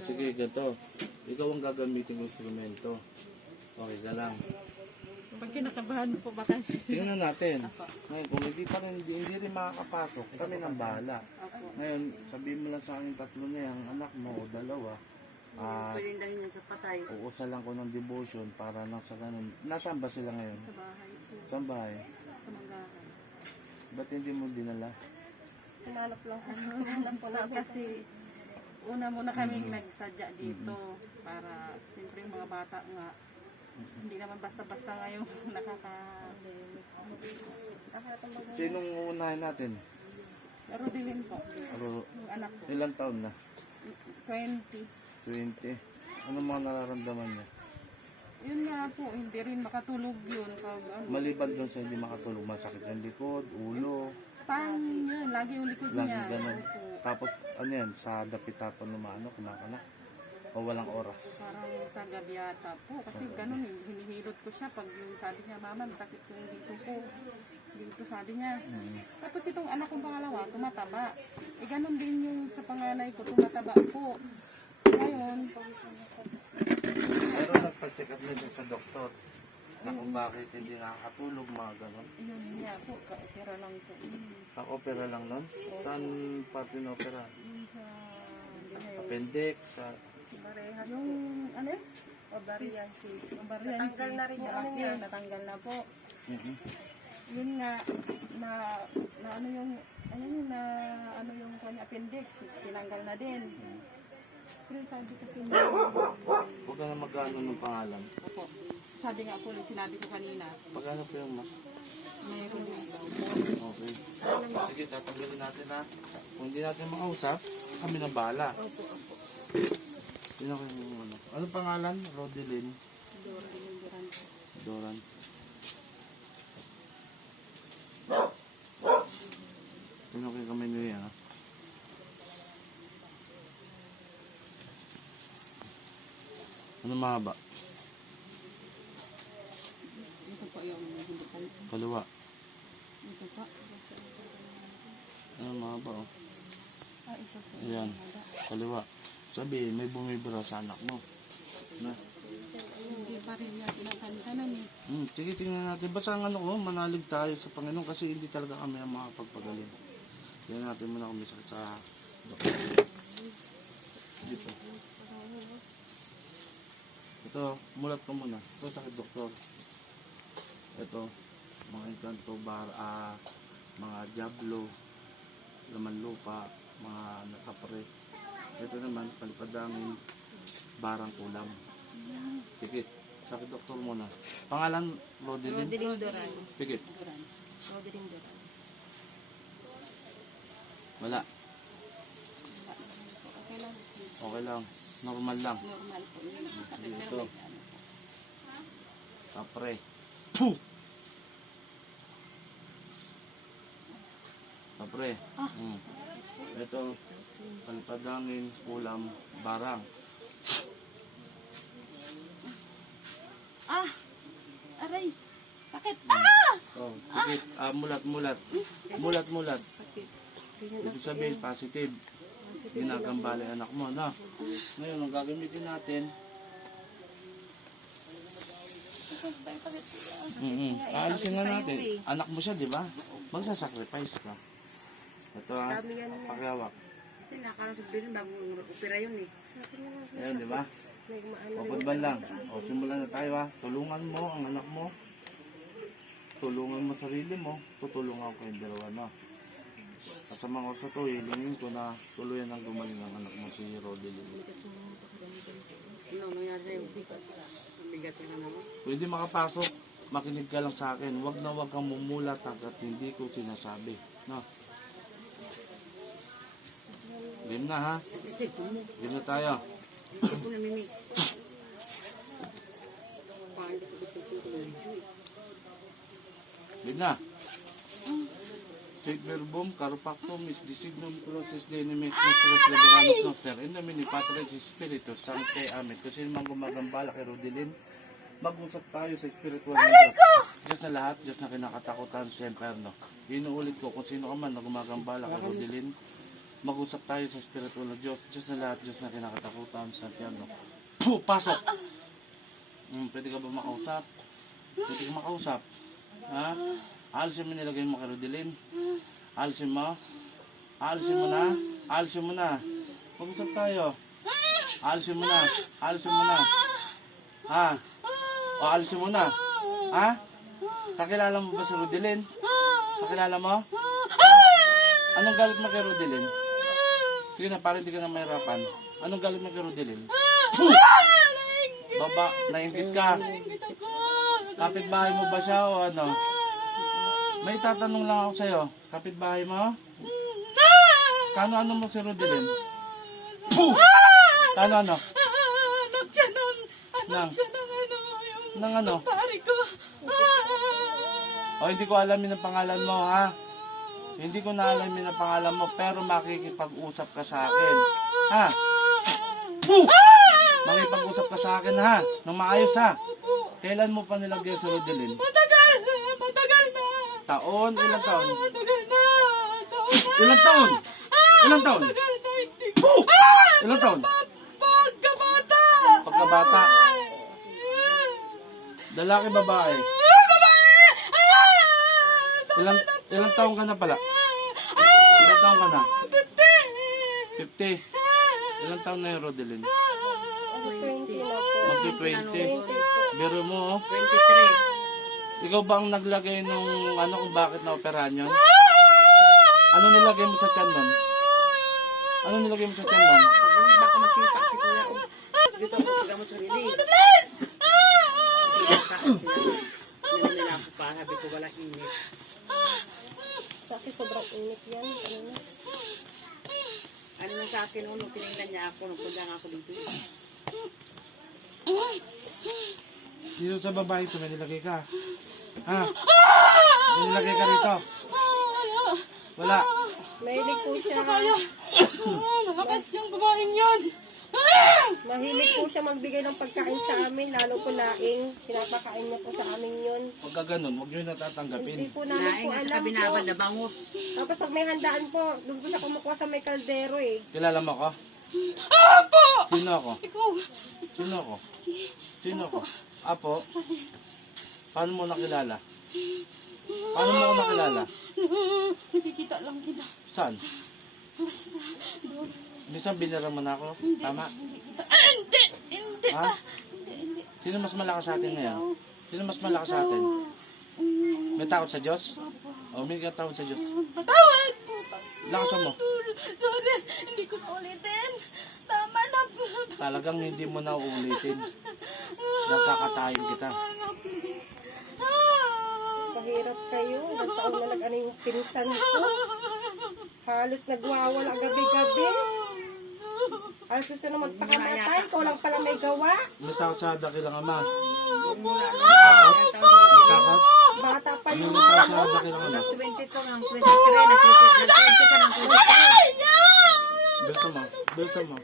O sige, ganito. Ikaw ang gagamitin ng instrumento. Okay ka lang. Pag kinakabahan po ba kayo? Tingnan natin. Ngayon, kung hindi pa rin, hindi, hindi rin makakapasok, kami nang bahala. Ngayon, sabihin mo lang sa akin tatlo na yan, anak mo o dalawa. Ah, dahil yan sa patay. uusalan ko ng devotion para na sa ganun. Nasaan ba sila ngayon? Sa bahay po. Saan bahay? Sa manggahan. Ba't hindi mo dinala? Hinanap lang po. Hinanap po lang kasi una muna kami nagsadya dito para siyempre yung mga bata nga hindi naman basta-basta ngayon nakaka Sinong uunahin natin? pero din po Pero, yung anak ko ilang taon na? 20 20. Ano mga nararamdaman niya? yun nga po hindi rin makatulog yun pag ano Maliban doon sa hindi makatulog, masakit yung likod, ulo, pang yun lagi yung likod lagi niya ganun. Tapos, ano yan, sa dapitapan lumano, kumakana. O walang oras. Parang sa gabi yata po. Kasi ganun, eh, hinihilot ko siya. Pag yung sabi niya, mama, masakit yung dito ko. Dito sabi niya. Mm. Tapos itong anak kong pangalawa, tumataba. Eh ganun din yung sa panganay ko, tumataba po. Ngayon, Pero nagpa-check up na din sa doktor na kung bakit hindi nakakatulog, mga ganon. yun niya po, ka-opera lang po. Yun Pa-opera lang nun? Saan parte na opera? sa, Appendix? Sa... Barehas yung, ano yun? Ovarian cyst. Ovarian Natanggal na rin yung ano niya. Natanggal na po. Mhm. yun nga na, na ano yung ano yung na ano yung kanya appendix tinanggal na din pero sabi kasi niya Huwag ka na mag-ano ng pangalan. Opo. sabi nga po sinabi ko kanina Pag-ano po yung mas? mayroon din daw Okay. Sige, tatanggalin natin ha. Kung hindi natin makausap, kami na bahala. opo opo Yun ako yung ano. Ano pangalan? Rodelyn Dora po Doran. Yun ako yung kamay niya ha. Ano mahaba? ito po yung pa Kaliwa. ito pa Ano mahaba oh? ah ito po Ayan. Kaliwa. Sabi, may bumibira sa anak mo. Na? hindi pa rin niya pinagkanikanan eh Hmm, sige, tingnan natin. Basta ang ano ko, manalig tayo sa Panginoon kasi hindi talaga kami ang makapagpagaling. Tingnan natin muna kung may sakit sa doktor. Dito. Ito, mulat ko muna. Ito sakit doktor. Ito, mga encanto bar, ah, mga jablo, laman lupa, mga nakapre. Ito naman, palipadangin, barang kulam. Pikit. Sakit doktor muna. Pangalan, Rodelyn? Rodeling Duran. Pikit. Duran Rodeling Duran. Wala. okay lang Okay lang. Normal lang. normal po yun sakit Dito. pero may ano Kapre. Puh! Kapre. Mm. Ito, palipadangin, kulam, barang. ah aray sakit ah Oh, pikit. Ah, mulat, mulat. Mulat, mulat. sakit Ibig sabihin, positive. Ginagambala yung anak mo, na. Ngayon, ang gagamitin natin, mm Aalisin na natin. Anak mo siya, di ba? Magsasacrifice ka. Ito ha, Dami yan na. pakiawak. Kasi nakakarap din bago opera yun eh. Ayan, di ba? Pagban lang. O, simulan na tayo ha. Tulungan mo ang anak mo. Tulungan mo sarili mo. Tutulungan ko yung dalawa na. At sa mga na to, hilingin ko na tuluyan ang gumaling ang anak mo si Rodelyn. Ano naman. Pwede makapasok, makinig ka lang sa akin. Huwag na huwag kang mumulat hanggat hindi ko sinasabi. No? Game na ha? Game na tayo. Cellphone na mimi. Parang hindi ko gusto ko video eh. Game na. Sig verbum, carpactum, is designum process dynamic nostros liberalis noster. In the mini Patris Spiritus Sancte Amen. Kasi naman gumagambala kay Rodelin, mag-usap tayo sa spiritual na Diyos. Diyos na lahat, Diyos na kinakatakutan sa impyerno. Inuulit ko kung sino ka man na gumagambala kay Rodelin, mag-usap tayo sa spiritual na Diyos. Diyos na lahat, Diyos na kinakatakutan, Santiago. Puh, pasok! Hmm, pwede ka ba makausap? Pwede ka makausap? Ha? Alisin mo nilagay mo kay Rodelin. Alisin mo. Alisin mo na. Alisin mo na. Mag-usap tayo. Alisin mo na. Alisin mo na. Ha? O, alisin mo na. Ha? Kakilala mo ba si Rodelin? Kakilala mo? Anong galit mo kay Rodelin? Sige na, para hindi ka na mahirapan. Anong galit mo kay Rodelin? Baba, nainggit ka. Kapitbahay mo ba siya o ano? May tatanong lang ako sa'yo. Kapitbahay mo? Kano ano mo si Rodelin? Puh! Kano ano? Anak siya ng, Nang, siya ng ano, yung nang ano? pare ko. O hindi ko alamin ang pangalan mo ha. Hindi ko na alamin ang pangalan mo pero makikipag-usap ka sa akin. Ha? Puh! Makipag-usap ka sa akin ha. Nang maayos ha. Kailan mo pa nilagyan si Rodelin? Matagal. Taon? Ilang taon? Matagal na. Taon na. Ilang taon? Ilang taon? Matagal na, hindi. Puh! Ilang taon? Pagkabata. Pagkabata. Lalaki babae. Ilang ilang taon ka na pala? Ilang taon ka na? 50. Ilang taon na yung Rodelin? 20 na po. Magti 20. Biro mo, oh. 23. Ikaw ba ang naglagay nung ano kung bakit na operahan yun? Ano nilagay mo sa tiyan nun? Ano nilagay mo sa tiyan nun? Baka makita si Kuya. Dito ako sa gamot sa rili. Meron nila ako pa. Sabi ko wala init. Sa akin sobrang init yan. Ano na? Ano na sa akin, uno, tinignan niya ako. Nung punta nga ako dito. Dito sa babae ito, may nilagay ka. Ha? Nilagay ka rito. Wala. Mahilig po siya. Malakas yung babaeng yun. Mahilig po siya magbigay ng pagkain sa amin, lalo po laing. Pinapakain niya po sa amin yun. Huwag ka ganun, huwag Hindi natatanggapin. po namin Naing po at alam saka po. binabad na bangus. Tapos pag may handaan po, doon po siya kumukuha sa may kaldero eh. Kilala mo ko? Apo! Sino ako? Ikaw! Sino ako? Sino ako? Apo? Paano mo nakilala? Paano mo ako nakilala? Nakikita lang kita. Saan? Minsan binira mo na ako? Tama? Ah, hindi! Hindi! Ha? Sino mas malakas sa atin ngayon? Sino mas malakas sa atin? May takot sa Diyos? O may takot sa Diyos? Patawad po! Lakasan mo. Sorry, hindi ko na ulitin. Tama na po. Talagang hindi mo na uulitin. Nakakatayin kita. Pahirap kayo. Ilang taon na nag-ano yung pinsan ko. Halos nagwawala gabi-gabi. Halos gusto na magpakamatay. Ikaw lang pala may gawa. Takot sa dakilang ama. Mula Takot? Bata pa yun. takot sa dakilang ama? 22 ng 23, nag-20 ka ng 23. Bilsa mo. Bilsa mo.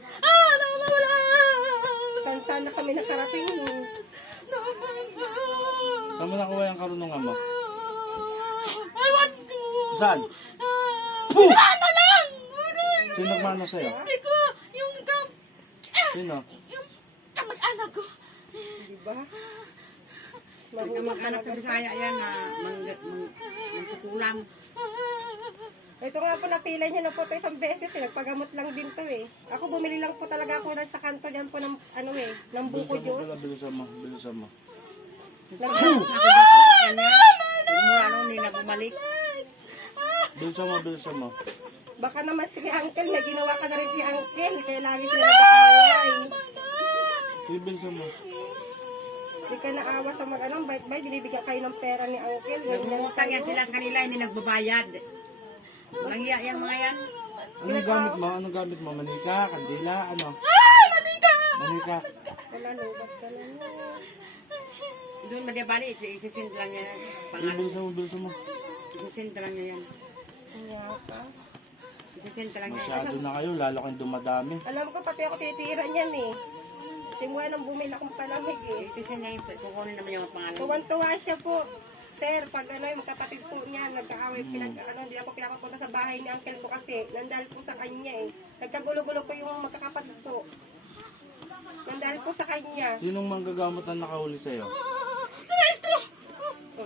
Saan saan na kami nakarating. Saan mo nakuha yung karunungan mo? Ewan ko. Saan? Ano lang? Sino nagmano sa'yo? Hindi ko. Yung kap... Sino? Yung kamag-anak ko. Diba? Pagka mag-anak sa Bisaya yan na mang, mang, mangkukulam. Ito nga po napila niya na po ito isang beses eh. Nagpagamot lang din to eh. Ako bumili lang po talaga ako ng sa kanto niyan po ng ano eh, ng buko Bilisan mo, juice. bilisan mo, bilisan mo. Nag- Ako dito, kanya. Mula nung hindi na bumalik. Bilisan mo, bilisan mo. Baka naman si Uncle, may ginawa ka na rin si Uncle. Kaya lagi sila nag-aaway. Sige, bilisan mo. Hindi ka naawa sa mag anong bait-bait, binibigyan kayo ng pera ni Uncle. Na Nangutang yan sila kanila, hindi nagbabayad. Walang iya yan mga yan. Anong gamit mo? Anong gamit mo? Manika? Kandila? Ano? Manika. Wala, lubat ka na. Doon madibali, isisend lang yan. Pangalan, bilisan mo, bilisan mo. isisend lang niya yan. Kanya ka. Isisend lang yan. Masyado na kayo, lalo kang dumadami. Alam ko, pati ako titira niyan eh. Simula nang bumili akong palamig eh. Isisend niya yung kukunin naman yung pangalan. Tuwan-tuwa siya po. Sir, pag ano yung magkapatid po niya, nagkaaway, pinag, ano, hindi ako pinapapunta sa bahay ni uncle ko kasi nandahil po sa kanya eh. Nagkagulo-gulo po yung magkakapatid po. Nandahil po sa kanya. Sinong manggagamot ang nakahuli sa'yo? Si Maestro!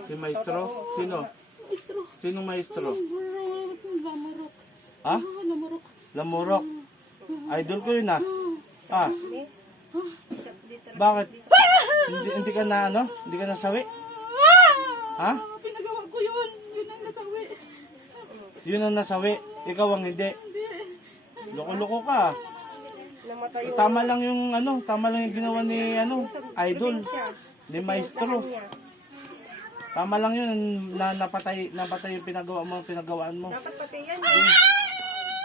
Si Maestro? Sino? Sinong Maestro? Ha? Lamurok. Idol ko yun ah. Ah, Dito, bakit? Hindi, hindi ka na ano? Hindi ka nasawi? Ha? Pinagawa ko yun. Yun ang nasawi. Yun ang nasawi. Ikaw ang hindi. Loko-loko ka. ah. namatay Tama lang yung ano, tama lang yung ginawa ni ano, idol, ni maestro. Tama lang yun na napatay, napatay yung pinagawa mo, pinagawaan mo. Dapat pati yan eh.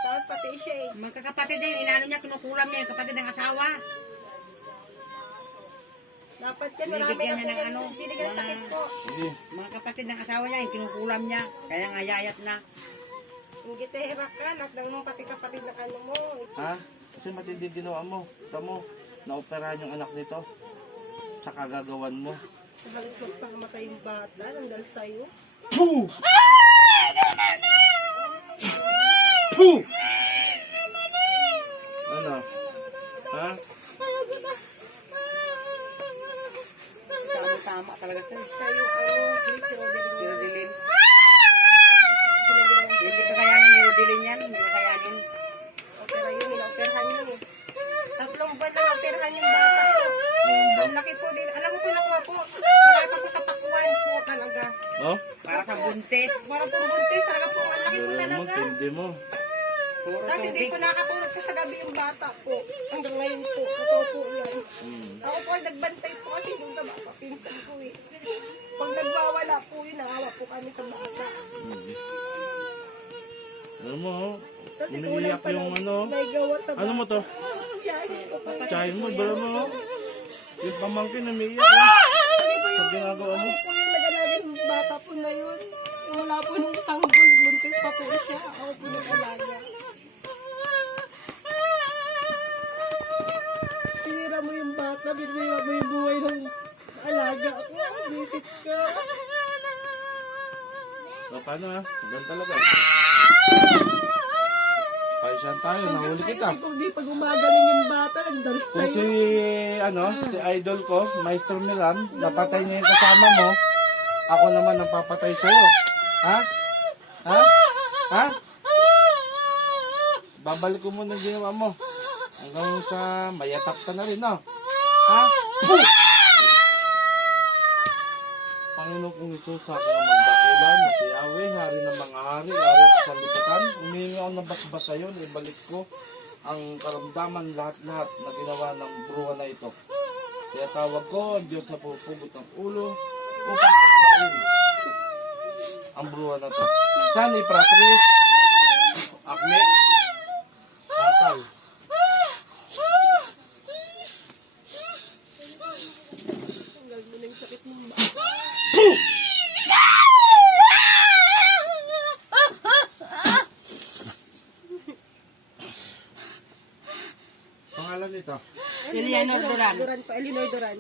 Dapat pati siya eh. Magkakapatid din, inano niya, kinukulam niya, yung kapatid ng asawa. Dapat yan, marami Binibigyan na niya po ng ano. Binigyan ng sakit po. Sige. Mga kapatid ng asawa niya, yung kinukulam niya. Kaya nga yayat na. Yung gitera ka, lahat ng mga pati kapatid ng ano mo. Ha? Kasi matindi ginawa mo. Tamo, naoperahan yung anak nito. Sa kagagawan mo. Halos magpakamatay yung bata, nang dahil sa'yo. Puh! Puh! Ano? Ha? Tama-tama talaga. Siya yung ano. Sila ginawa Hindi kakayanin ni Rodilin yan. Hindi kakayanin. opera yun, ina-operahan yun eh. Tatlong buwan lang operahan yung bata? Ang laki po din. Alam mo po nakuha po. Malaki pa po sa pakuan po talaga. Oh? Para sa buntis. Parang pong buntis talaga po. Ang laki po Wala mo, talaga. tindi mo. Tapos hindi ko nakatulog ko sa gabi yung bata po. Hanggang ngayon po. Totoo po yan. Hmm. Ako po ay nagbantay po kasi yung sa bata. Pinsan ko eh. Pag nagwawala po yun, nakawa po kami sa bata. Hmm. Alam mo, oh, Kasi Umiiyak yung ng ano. ano mo to? Tsahin mo, bala mo. oh. Yung pamangkin umiiyak. Oh. Pag ginagawa mo. Ako po yung nag-alaga ng yun. Wala po nung isang bull, buntis pa po siya. Ako po nag-alaga. Sinira mo yung bata, binira mo yung buhay ng alaga ko. Visit ka. O, paano ha? Ganun talaga. Paisyan tayo, nahuli kita. Kung di pag umagaling yung bata, ang dalas Kung si, ano, si idol ko, Maestro Milan, napatay niya yung kasama mo, ako naman ang papatay sa'yo. Ha? Ha? Ha? Babalik ko muna yung ginawa mo. Hanggang sa mayatap ka na rin, no? Ha? Puh! Panginoon kong Isus, sa aking amang hari ng mga hari, hari sa sanlibutan, humingi ako ng basbas sa ibalik ko ang karamdaman lahat-lahat na ginawa ng bruha na ito. Kaya tawag ko ang Diyos na pupugot ng ulo upang saksain ang bruha na to. Sani Pratris, Akme, Atal. Tanggal mo na yung sakit. Pangalan nito? Eleanor Duran. Duran pa, Elinor Duran.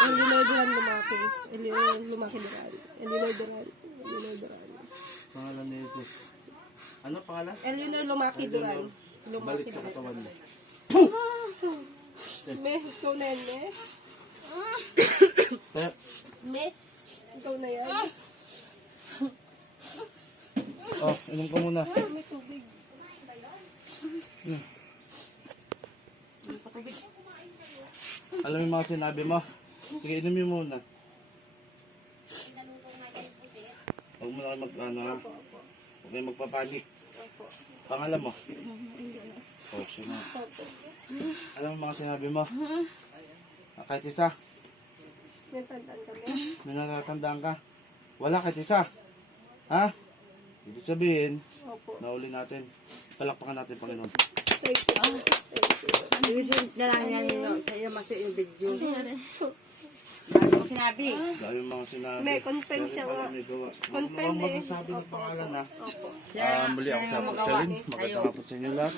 Elinor Duran lumaki. Elinor lumaki Duran. Elinor Duran. Elinor Duran. Pangalan ni Jesus. Ano pangalan? Elinor lumaki Duran. Balik Lumaki sa Duran. katawan mo. Me, ikaw na yan, me. Tayo. Me, ikaw na yan. Oh, inom ka muna. May tubig. Alam mo yung mga sinabi mo? Sige, inom mo muna. Huwag mo na kayo mag, ano ha? Huwag kayo magpapanik. Pangalan mo? Oh, sino? Alam mo mga sinabi mo? Ah, Kahit isa, May tandaan kami. may natatandaan ka. Wala kahit isa. Ha? Ibig sabihin, Opo. nauli natin. Palakpakan natin, Panginoon. Thank you. Iwisin na lang yan yun, sa iyo mas Ano mo sinabi? Dahil mga sinabi. May confirm Dahil siya. Confirm Huwag eh. magsasabi ng pangalan ha. Opo. Siya, Ah, muli ako sa. Pagsalin. Sa'yo. Magandang hapon sa inyo lahat.